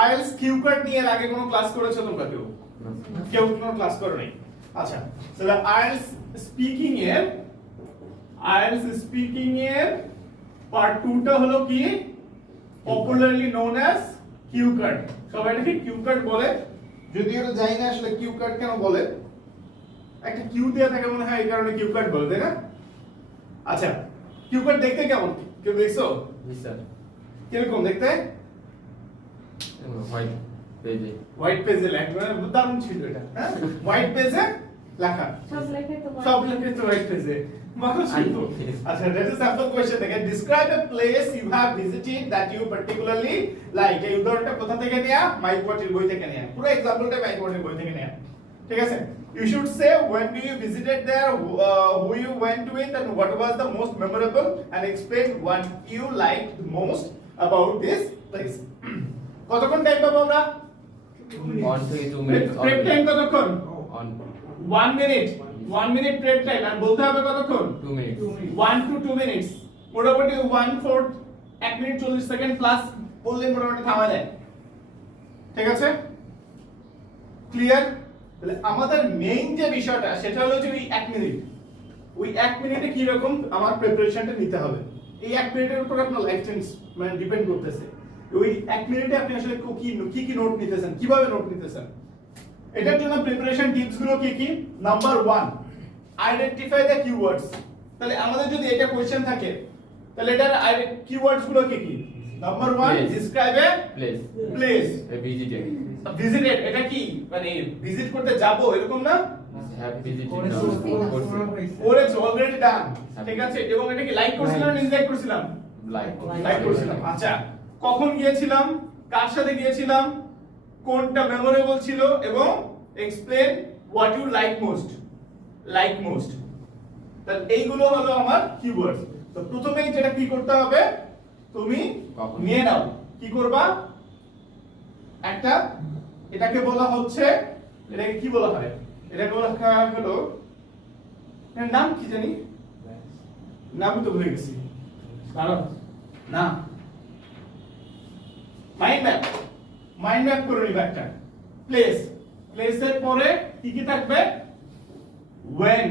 IELTS cue card নিয়ে এর আগে কোনো ক্লাস করেছো তোমরা কেউ কোনো ক্লাস করো নাই? আচ্ছা, তাহলে আইএলটিএস স্পিকিং এর পার্ট 2 টা হলো কি popularly known as cue card. সবাই এটাকে কিউ কার্ড বলে, যদিও এটা জানি না আসলে কিউ কার্ড কেন বলে। একটা কিউ দেয়া থাকে মনে হয় এই কারণে কিউ কার্ড বলে, তাই না? আচ্ছা, কিউ কার্ড দেখতে কেমন? কেউ দেখছো? জি স্যার। কিরকম দেখতে? হোয়াইট পেজে লেখা, দারুণ ছিল এটা। হ্যাঁ, হোয়াইট পেজে লেখা, সব লেখা তো হোয়াইট পেজে। আচ্ছা, that is sample question থেকে describe a place you have visited that you particularly like। এই উদাহরণটা কোথা থেকে নেয়া? মাইক ওয়াটের বই থেকে নেয়া। পুরো एग्जांपलটা মাইক ওয়াটের বই থেকে নেয়া। ঠিক আছে? You should say when do you visited there, who you went with, and what was the most memorable, and explain what you liked the most about this place. কতক্ষণ টাইম পাবো আমরা? 1 থেকে 2 মিনিট। প্রেপ টাইম কতক্ষণ? 1 minute. 1 minute prep time. আর বলতে হবে কতক্ষণ? 2 minute. 1 to 2 minutes. মোটামুটি 1/4 1 মিনিট 40 সেকেন্ড প্লাস বললে মোটামুটি থামা যায়। ঠিক আছে? ক্লিয়ার? তাহলে আমাদের মেইন যে বিষয়টা সেটা হলো যে ওই 1 মিনিটে কি রকম আমার প্রিপারেশনটা নিতে হবে। এই 1 মিনিটের উপর আপনার লাইফ চেঞ্জ মানে ডিপেন্ড করতেছে। ওই 1 মিনিটে আপনি আসলে কি নোট নিতেছেন, কিভাবে নোট নিতেছেন। এটার জন্য প্রিপারেশন টিপস গুলো কি? Number 1, identify the keywords. তাহলে আমাদের যদি এটা কোশ্চেন থাকে তাহলে এটার কিওয়ার্ডস গুলো কি? Number 1, describe a place. Visited এটা কি মানে ভিজিট করতে যাব এরকম না? হ্যাভ ভিজিটেড করেছো অলরেডি ডান। ঠিক আছে, এবং এটা কি লাইক করছিলাম না ডিসলাইক করছিলাম? লাইক করছিলাম। আচ্ছা, কখন গিয়েছিলাম, কার সাথে গিয়েছিলাম, কোনটা মেমোরেবল ছিল, এবং explain what you like most. তাহলে এইগুলো হলো আমার কিওয়ার্ডস। তো প্রথমেই যেটা কি করতে হবে, তুমি নিয়ে নাও। কি করবা? একটা, এটাকে বলা হচ্ছে, এটাকে কি বলা হয়? এটাকে বলা হলো, এর নাম কি জানি, নাম তো ভুলে গেছি। কারণ না, মাইন্ড ম্যাপ করে নিবা একটা। প্লেসের পরে কি থাকবে? when,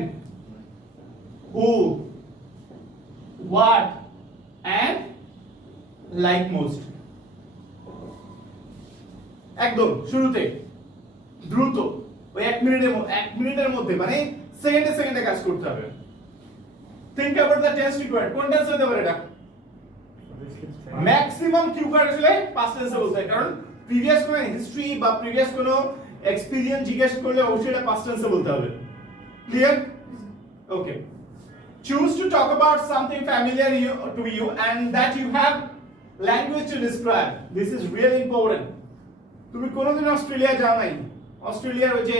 who, what and like most। একদম শুরুতে দ্রুত ওই 1 মিনিটের মধ্যে মানে সেকেন্ডে কাজ করতে হবে। think about the tense required। কোন টেন্স হতে পারে এটা? ম্যাক্সিমাম কিউ কার্ড আসলে পাস্ট টেন্সে বলতে হয়, কারণ প্রিভিয়াস কোনো হিস্ট্রি বা প্রিভিয়াস কোনো এক্সপেরিয়েন্স জিজ্ঞেস করলে অবশ্যই এটা পাস্ট টেন্সে বলতে হবে। Clear? Okay. choose to talk about something familiar to you and that you have language to describe। this is really important। তুমি কোনোদিন অস্ট্রেলিয়া যাও নাই? অস্ট্রেলিয়ার ওই যে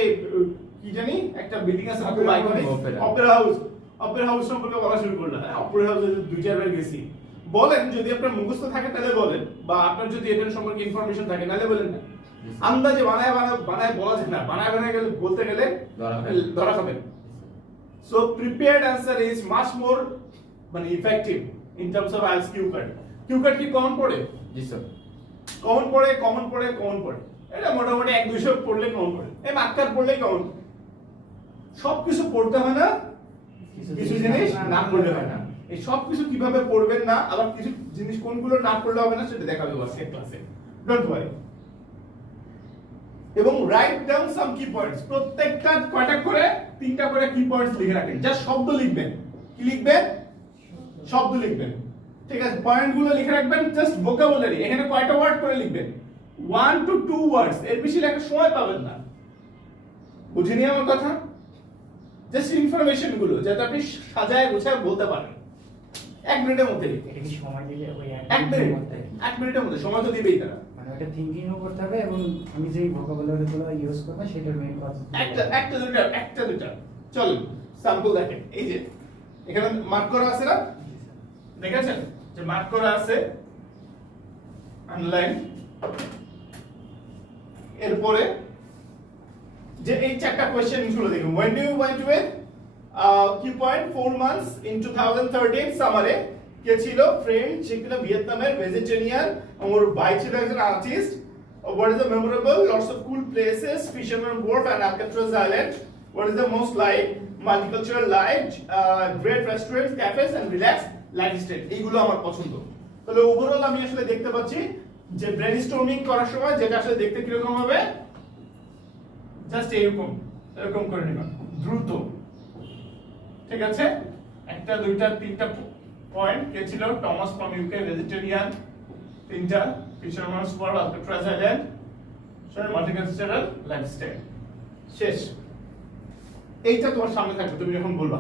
কি জানি একটা বিল্ডিং আছে খুব আইকনিক, অপেরা হাউস সম্পর্কে বলা শুরু করলা। অপেরা হাউসে 2-4 বার গেছি। বলেন যদি আপনার মুখস্থ থাকে তাহলে বলেন, বা আপনার যদি এটার সম্পর্কে ইনফরমেশন থাকে নালে বলেন না। আন্দাজে বানায় বলা যায় না, বানায় গেলে বলতে গেলে ধরা খাবেন। So prepared answer is much more মানে effective in terms of IELTS cue card. Cue card কি কমন পড়ে? জি স্যার, কমন পড়ে। এটা মোটামুটি 1-200 পড়লে কমন পড়ে। এই মার্কার পড়লেই কমন। সবকিছু পড়তে হয় না, কিছু জিনিস না পড়লে হয় না। এই সবকিছু কিভাবে পড়বেন না, আবার কিছু জিনিস কোনগুলো না পড়লে হবে না সেটা দেখাবো আজকে ক্লাসে। Don't worry. এবং রাইট ডাউন সাম কি পয়েন্টস। প্রত্যেকটা কয়টা করে 3টা করে কি পয়েন্টস লিখে রাখেন। জাস্ট শব্দ লিখবেন। কি লিখবেন? শব্দ লিখবেন। ঠিক আছে, পয়েন্টগুলো লিখে রাখবেন। Just vocabulary. এখানে কয়টা ওয়ার্ড করে লিখবেন? 1 to 2 ওয়ার্ডস। এর বেশি লেখার সময় পাবেন না। বুঝিনি আমার কথা? জাস্ট ইনফরমেশন গুলো যাতে আপনি সাজায় গোছায় বলতে পারেন। 1 মিনিটের মধ্যে। এটা কি সময় দিলে ওই 1 মিনিটের মধ্যে সময় তো দিবেই তারা। মানে ওটা থিংকিংও করতে হবে এবং আমি যেই ভোকাবুলারিগুলো ইউজ করব সেটার মেইন কথা। একটা দুটা চল স্যাম্পল দেখেন। এই যে এখানে মার্ক করা আছে না, দেখেছেন যে মার্ক করা আছে আন্ডারলাইন। এরপরে যে এই চারটা কোশ্চেন গুলো দেখুন। when do you went with key point 4 months in 2013 সামারে কে ছিল? ফ্রেন্ড, সে ছিল ভিয়েতনামের ভেজিটেরিয়ান, ওর ভাই ছিল একজন artist, What is the memorable? Lots of cool places, Fisherman Wharf and Alcatraz Island. What is the most like? Multicultural life, great restaurants, cafes and relaxed lifestyle. এইগুলো আমার পছন্দ। তাহলে ওভারঅল আমি আসলে দেখতে পাচ্ছি যে ব্রেনস্টর্মিং করার সময় যেটা আসলে দেখতে কিরকম হবে, জাস্ট এরকম করে নিবা দ্রুত। ঠিক আছে, একটা দুইটা তিনটা পয়েন্ট কে ছিল? টমাস ফ্রম ইউকে, ভেজিটেরিয়ান, তিনটা fisherman's wharf, Alcatraz island, multicultural lifestyle. শেষ। এইটা তোমার সামনে থাকবে, তুমি যখন বলবা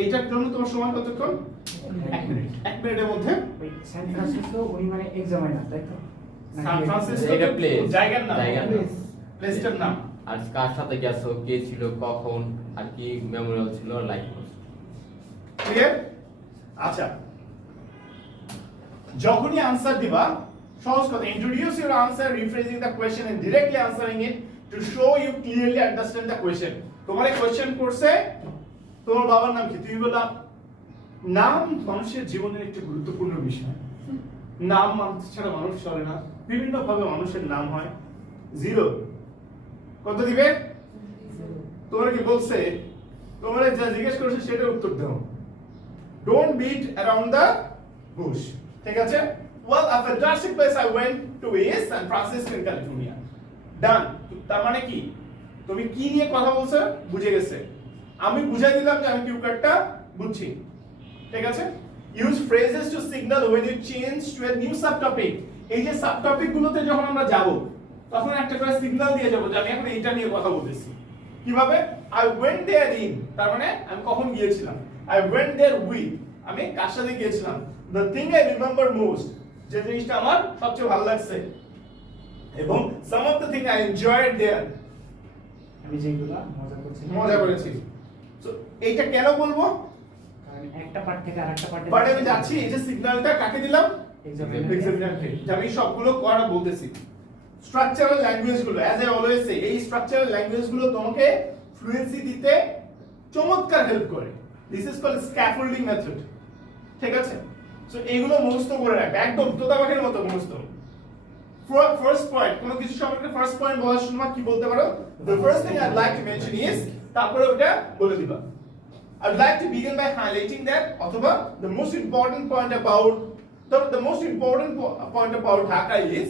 এইটার জন্য তোমার সময় কতক্ষণ? 1 মিনিট। 1 মিনিটের মধ্যে ওই সান ফ্রান্সিসকো উনি মানে এক্সামিনার, তাই তো? সান ফ্রান্সিসকো এটা প্লেস, জায়গার নাম, জায়গার প্লেসটার নাম। আর কার সাথে গেছো, কে ছিল, কখন, আর কি মেমোরিয়াল ছিল, লাইক ক্লিয়ার? আচ্ছা, যখনই আনসার দিবা সহজ কথা, introduce your answer rephrasing the question and directly answering it to show you clearly understand the question. তোমারে কোশ্চেন করছে তোমার বাবার নাম কি, তুমি বললা নাম মানুষের জীবনের একটি গুরুত্বপূর্ণ বিষয়, নাম ছাড়া মানুষ চলে না, বিভিন্ন ভাবে মানুষের নাম হয়। 0 কত দিবে? তোমার কি বলছে, তোমার যা জিজ্ঞেস করেছে সেটার উত্তর দাও। Don't bit around the Bush. ঠিক আছে? Well, a fantastic place I went to is San Francisco in California. Done. তার মানে কি, তুমি কি নিয়ে কথা বলছো বুঝে গেছে, আমি বুঝাই দিলাম যে আমি কিউ কার্ডটা বুঝছি। ঠিক আছে? Use phrases to signal when you change to a new subtopic। এই যে সাবটপিক গুলোতে যখন আমরা যাব তখন একটা করে সিগন্যাল দিয়ে যাব যে আমি এখন এইটা নিয়ে কথা বলতেছি। কিভাবে? I went there in, তার মানে আমি কখন গিয়েছিলাম। I went there with, আমি কার সাথে গিয়েছিলাম। The thing I remember most, যে জিনিসটা আমার সবচেয়ে ভালো লাগছে। এবং some of the thing I enjoyed there, আমি যেগুলো মজা করেছি। সো এইটা কেন বলবো? কারণ একটা পার্ট থেকে আরেকটা পার্টে বাট আমি যাচ্ছি, এই যে সিগন্যালটা কাকে দিলাম? এক্সামিনারকে। যে আমি সবগুলো করা বলতেছি। স্ট্রাকচারাল ল্যাঙ্গুয়েজ গুলো, অ্যাজ আই অলওয়েজ সে, এই স্ট্রাকচারাল ল্যাঙ্গুয়েজ গুলো তোমাকে ফ্লুয়েন্সি দিতে চমৎকার হেল্প করে। This is called scaffolding method. ঠিক আছে? সো এইগুলো মুখস্থ করে রাখবে, একদম তোতা পাখির মতো মুখস্থ। ফার্স্ট পয়েন্ট, কোনো কিছু সম্পর্কে ফার্স্ট পয়েন্ট বলার সময় কি বলতে পারো? The first thing I'd like to mention is, তারপরে ওটা বলে দিবা। I'd like to begin by highlighting that, অথবা the most important point about Dhaka is,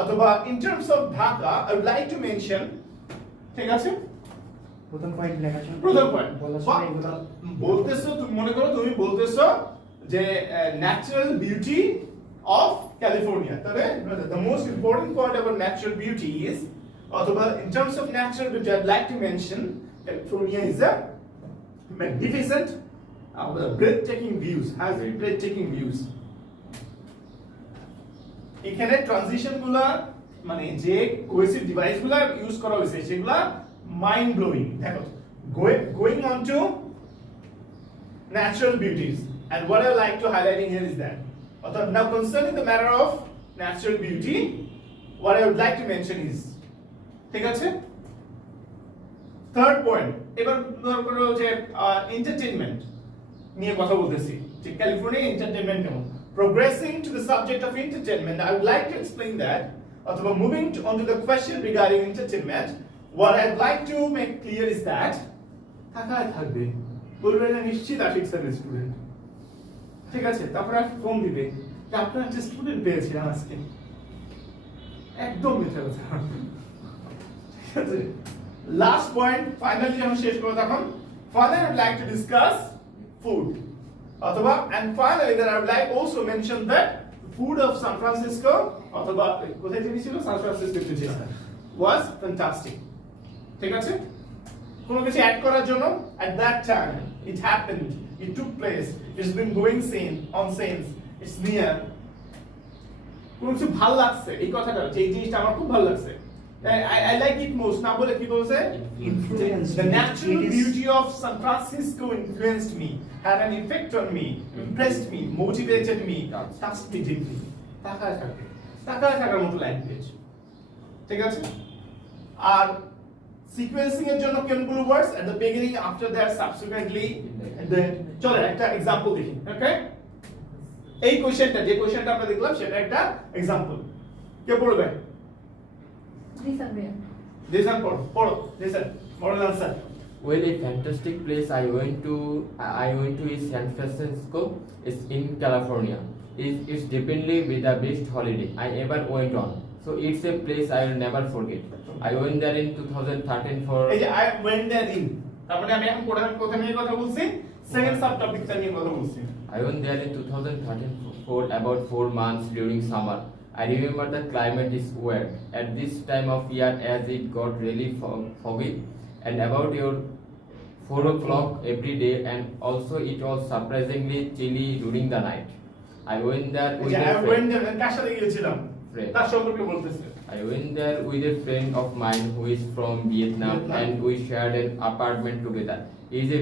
অথবা in terms of Dhaka I would like to mention, ঠিক আছে? প্রথম point লেখার সময় প্রথম পয়েন্ট বলার সময় এগুলো বলতেছো, তুমি মনে করো তুমি বলতেছো যে ন্যাচারাল বিউটি অফ ক্যালিফোর্নিয়া, তবে the most important point about natural beauty is, অথবা in terms of natural beauty I'd like to mention California is a magnificent, breathtaking views, has breathtaking views. এখানে ট্রানজিশন গুলা মানে যে cohesive device গুলা use করা হয়েছে সেগুলা মাইন্ড ব্লোয়িং। দেখো, going on to natural beauties, and what I like to highlighting here is that, now concerning the matter of natural beauty, what I would like to mention is, ঠিক আছে? Third point, এবার ধরো যে entertainment নিয়ে কথা বলতেছি, যে California entertainment কেমন। Progressing to the subject of entertainment, I would like to explain that, অথবা moving on to the question regarding entertainment, what I'd like to make clear is that থাকায় থাকবে, বলবে না নিশ্চিত আশিক স্যারের স্টুডেন্ট। ঠিক আছে? তারপর একটা ফোন দিবে যে আপনার একটা স্টুডেন্ট পেয়েছিলাম আজকে, একদম মিথ্যা কথা। ঠিক আছে? লাস্ট পয়েন্ট, ফাইনালি যখন শেষ করব তখন finally I would like to discuss food, অথবা and finally that I would like also mention that food of San Francisco, অথবা কোথায় ছিল, সান ফ্রান্সিসকো was fantastic। ঠিক আছে? কোনো কিছু অ্যাড করার জন্য, at that time it happened, it took place, it's been going since, it's near, কোনো কিছু ভালো লাগছে, এই কথাটা, এই জিনিসটা আমার খুব ভালো লাগছে, I like it most, না বলে কি বলছে? The natural beauty of San Francisco influenced me, had an effect on me, impressed me, motivated me, touched me deeply। তাকায় থাকার মতো ল্যাঙ্গুয়েজ। ঠিক আছে? আর সিকোয়েন্সিং এর জন্য কোনগুলো ওয়ার্ডস? at the beginning, after that, subsequently, and then চলো একটা एग्जांपल দেখি। ওকে, এই কোশ্চেনটা, যে কোশ্চেনটা আমরা দেখলাম সেটা একটা एग्जांपल। কে পড়বে? Listen, Brian. Listen, poro. Listen. Moral answer. Well, a fantastic place I went to is San Francisco. It's in California. It's definitely with the best holiday I ever went on. So it's a place I will never forget. I went there in 2013 for. এই যে I went there in. তারপরে আমি এখন কোথা নিয়ে কথা বলছি? Second sub টপিকটা নিয়ে কথা বলছি। I went there in 2013 for about 4 months during summer. I remember the climate is wet at this time of year as it got really foggy and about your 4 o'clock every day, and also it was surprisingly chilly during the night. I went there with I a went friend. there কার সাথে গিয়েছিলাম? Friend. তার সম্পর্কে বলতেছে। I went there with a friend of mine who is from Vietnam, and we shared an apartment together. He is a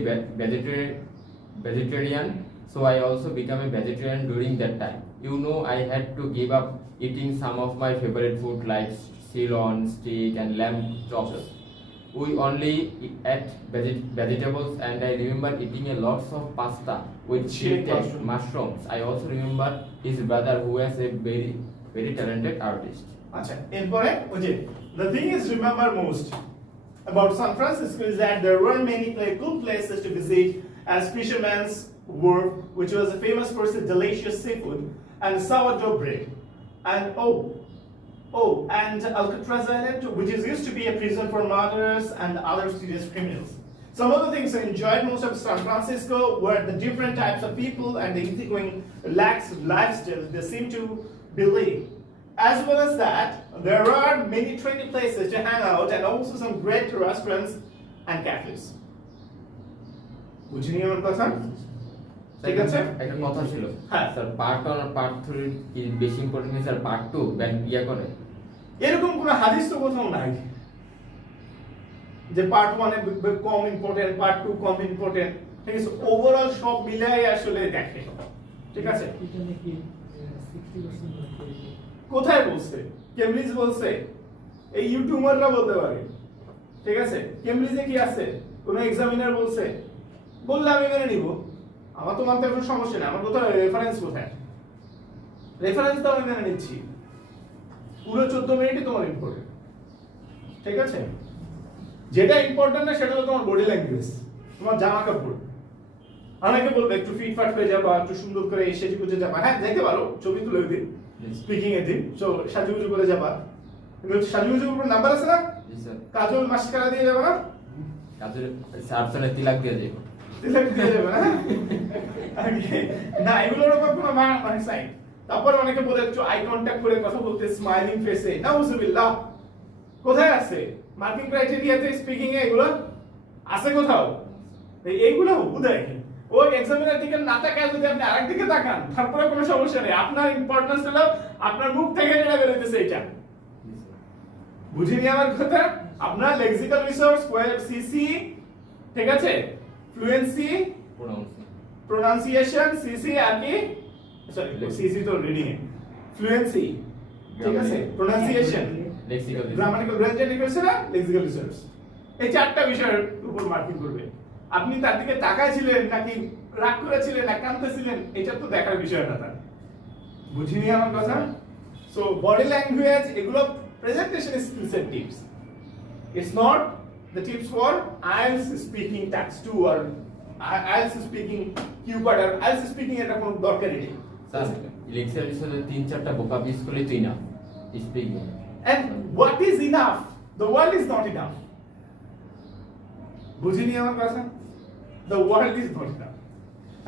vegetarian, so I also became a vegetarian during that time. You know, I had to give up eating some of my favorite food like sirloin steak and lamb chops. We only ate vegetables, and I remember eating a lots of pasta with chili mushrooms. I also remember his brother who was a very talented artist. আচ্ছা এরপরে ওই যে the thing is remember most about San Francisco is that there were many cool places to visit as Fisherman's Wharf, which was famous for its delicious seafood and sourdough bread, and and Alcatraz Island, which is used to be a prison for murderers and other serious criminals. Some of the things I enjoyed most of San Francisco were the different types of people and the easygoing, relaxed lifestyle they seem to believe. As well as that, there are many trendy places to hang out and also some great restaurants and cafes. বুঝিনি আমার কথা? ঠিক আছে? একটা কথা ছিল হ্যাঁ sir part 1 আর part 3 কি বেশি ইম্পর্টেন্ট স্যার পার্ট 2 ব্যাক ইয়া করে এরকম কোনো হাদিস তো কোথাও নাই যে পার্ট 1 এ কম ইম্পর্টেন্ট পার্ট 2 কম ইম্পর্টেন্ট ঠিক আছে ওভারঅল সব মিলাই আসলে দেখে ঠিক আছে এটা নাকি 60% কোথায় বলছে কেমব্রিজ বলছে এই ইউটিউবাররা বলতে পারে ঠিক আছে কেমব্রিজে কি আছে কোন এক্সামিনার বলছে বললে আমি মেনে নিব আমার তো মানতে কোনো সমস্যা নেই আমার কোথায় রেফারেন্স কোথায় রেফারেন্স তো আমি মেনে নিচ্ছি পুরো 14 মিনিটই তোমার ইম্পর্টেন্ট ঠিক আছে যেটা ইম্পর্টেন্ট না সেটা হলো তোমার বডি ল্যাঙ্গুয়েজ তোমার জামা কাপড় অনেকে বলবে একটু ফিটফাট হয়ে যাবা একটু সুন্দর করে সেজে গুজে যাবা হ্যাঁ দেখতে পারো ছবি তুলে দিন স্পিকিং এ দিন সো সাজুগুজু করে যাবা কিন্তু সাজুগুজুর উপর নাম্বার আছে না জি স্যার কাজল মাস্কারা দিয়ে যাবা না কাজের সার্চনে তিলক দিয়ে দেব তিলক দিয়ে যাবে না না এগুলোর উপর কোনো মানে সাইন তারপর অনেকে বলে একটু আই কন্টাক্ট করে কথা বলতে স্মাইলিং ফেসে নাউজুবিল্লাহ কোথায় আছে মার্কিং ক্রাইটেরিয়াতে স্পিকিং এ এগুলো আছে কোথাও এইগুলো উদয় ও এক্সামিনার দিকে না তাকায় যদি আপনি আরেক দিকে তাকান তারপরে কোনো সমস্যা নেই আপনার ইম্পর্টেন্স হলো আপনার মুখ থেকে যেটা বের হইতেছে এটা বুঝিনি আমার কথা আপনার লেক্সিক্যাল রিসোর্স সিসি ঠিক আছে ফ্লুয়েন্সি প্রোনাউন্সিয়েশন সিসি আর কি সরি সিসি তো রিডিং এ ফ্লুয়েন্সি ঠিক আছে pronunciation lexical grammatical range and না লেক্সিক্যাল রিসোর্স এই চারটা বিষয়ের উপর মার্কিং করবে আপনি তার দিকে তাকাইছিলেন নাকি রাগ করেছিলেন না কাঁদতেছিলেন এটা তো দেখার বিষয় না তার বুঝিনি আমার কথা সো বডি ল্যাঙ্গুয়েজ এগুলো presentation skills and tips it's not the tips for IELTS speaking task 2 or IELTS speaking cue part আর আইএলটিএস স্পিকিং এটা কোনো দরকারই নেই স্যার লেকচার হিসেবে 3-4টা ভোকাব ইউজ করলে তুই না speaking and what is enough the world is not enough বুঝিনি আমার কথা the world is not enough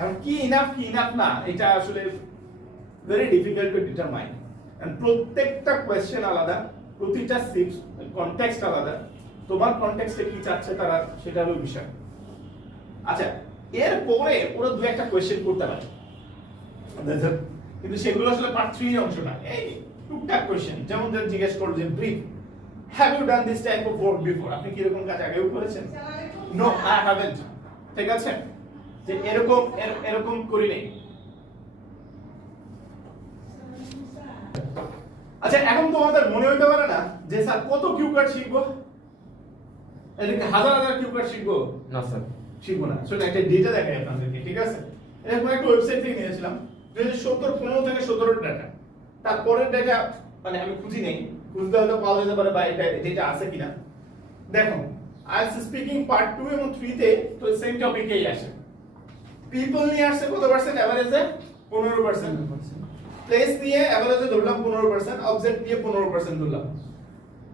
আর কি enough না এটা আসলে very difficult to determine and প্রত্যেকটা কোশ্চেন আলাদা প্রতিটা কনটেক্সট আলাদা তোমার কনটেক্সটে কি চাচ্ছে তারা সেটা হলো বিষয় আচ্ছা এর পরে ওরা দুই একটা কোশ্চেন করতে পারে কিন্তু সেগুলো আসলে পার্ট 3 এর অংশ না এই টুকটাক কোশ্চেন যেমন জিজ্ঞেস করো যে brief have you done this type of work before আপনি কি এরকম কাজ আগেও করেছেন নো আই হ্যাভেন্ট ঠিক আছে যে এরকম করি নাই আচ্ছা এখন তোমাদের মনে হইতে পারে না যে স্যার কত কিউ কার্ড শিখবো এদিকে হাজার কিউ কার্ড শিখবো না স্যার শিখবো না শুনে একটা ডেটা দেখাই আপনাদেরকে ঠিক আছে এরকম একটা ওয়েবসাইট থেকে নিয়েছিলাম 2017 15 থেকে 17 ডাটা তারপরের ডেটা মানে আমি খুঁজি নেই, খুঁজতে হয়তো পাওয়া যেতে পারে বা এটা আছে কিনা। দেখো আইএলটিএস স্পিকিং পার্ট 2 এবং 3 তে তো সেম টপিকেই আসে। পিপল নিয়ে আসছে কত পার্সেন্ট? এভারেজে 15%। প্লেস নিয়ে এভারেজে ধরলাম 15%, অবজেক্ট দিয়ে 15% ধরলাম।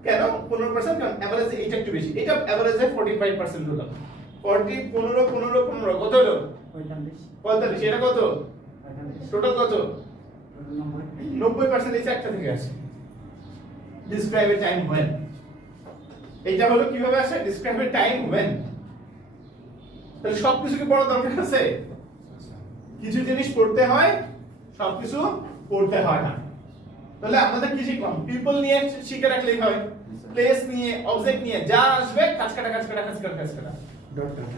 কেন 15%? কারণ এভারেজে এটা একটু বেশি, এটা এভারেজে 45% ধরলাম। 40 15 15 15 কত হলো? 45। এটা কত? টোটাল কত? 90% এই একটা থেকে আসে। ডিসক্রাইব এ টাইম when, এটা হলো কিভাবে আসে? Describe A time when। তাহলে সবকিছু কি পড়ার দরকার আছে? কিছু জিনিস পড়তে হয়, সবকিছু পড়তে হয় না। তাহলে আমাদের কি শিখলাম? পিপল নিয়ে শিখে রাখলেই হয়, প্লেস নিয়ে, অবজেক্ট নিয়ে যা আসবে কাজ কাটা কাজ কাটা কাজ কাটা কাজ কাটা ডট ডট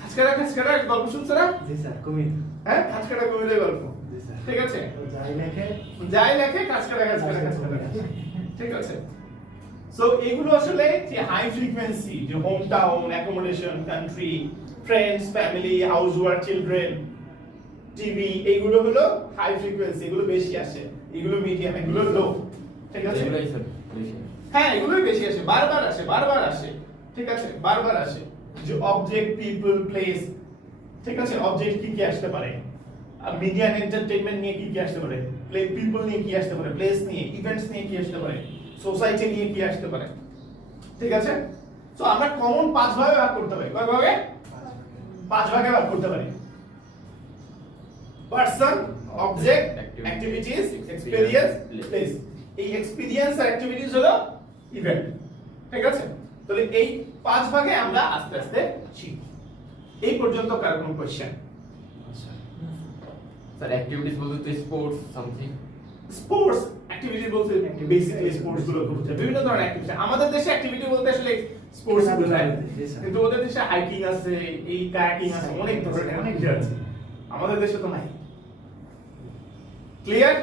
কাজ কাটা কাজ কাটা। গল্প শুনছ না? জি স্যার কুমির। হ্যাঁ, কাজ কাটা কমিলে গল্প। জি স্যার। ঠিক আছে, যাই লেখে কাজ কাটা কাজ কাটা কাজ কাটা। ঠিক আছে। সো এগুলো আসলে যে হাই ফ্রিকোয়েন্সি, যে home town, accommodation, country, friends, family, house work, children, TV, এগুলো হলো হাই ফ্রিকোয়েন্সি, এগুলো বেশি আসে। এগুলো মিডিয়াম, এগুলো লো। ঠিক আছে, এগুলোই স্যার বেশি। হ্যাঁ এগুলোই বেশি আসে, বারবার আসে, বারবার আসে। ঠিক আছে, বারবার আসে। যে অবজেক্ট, পিপল, প্লেস। ঠিক আছে, অবজেক্ট কি কি আসতে পারে, আর মিডিয়া এন্টারটেইনমেন্ট নিয়ে কি কি আসতে পারে, পিপল নিয়ে কি আসতে পারে, প্লেস নিয়ে, ইভেন্টস নিয়ে কি আসতে পারে, সোসাইটি নিয়ে কি আসতে পারে। ঠিক আছে, সো আমরা কমন 5 ভাগে ভাগ করতে পারি। কয় ভাগে? 5 ভাগে ভাগ করতে পারি। Person, object, activities, experience, place. এই এক্সপেরিয়েন্স আর অ্যাক্টিভিটিজ হলো ইভেন্ট। ঠিক আছে, তাহলে এই 5 ভাগে আমরা আস্তে আস্তে শিখব। এই পর্যন্ত কার কোনো কোশ্চেন? স্যার অ্যাক্টিভিটিস বলতে তো স্পোর্টস সামথিং। স্পোর্টস অ্যাক্টিভিটি বলতে বেসিক্যালি স্পোর্টস গুলো বোঝায়, বিভিন্ন ধরনের অ্যাক্টিভিটি। আমাদের দেশে অ্যাক্টিভিটি বলতে আসলে স্পোর্টস বোঝায়, কিন্তু ওদের দেশে হাইকিং আছে, এই কায়াকিং আছে, অনেক ধরনের অ্যাক্টিভিটি আছে। আমাদের দেশে তো নাই। ক্লিয়ার?